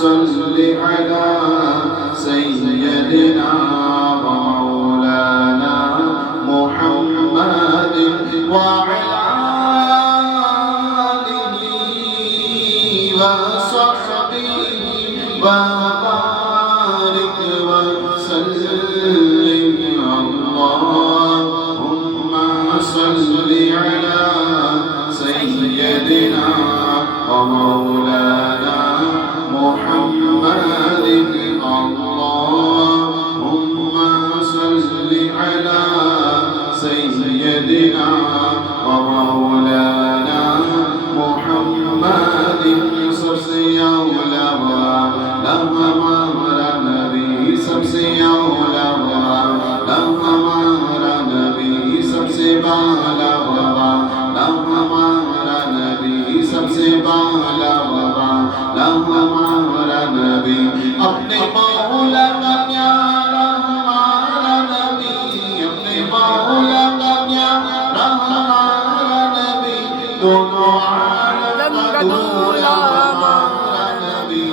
صل على سيدنا ومولانا محمد وعلى آله وصحبه وبارك وسلم اللهم صل على سيدنا ومولانا محمد اللهم صل على سيدنا ومولانا محمد सबसे औला हमारा नबी सबसे औला हमारा नबी सबसे बाला हमारा नबी सबसे बाला हमारा नबी अपने मौला का प्यारा हमारा नबी अपने मौला का प्यारा हमारा नबी दोनों आलम का दूल्हा हमारा नबी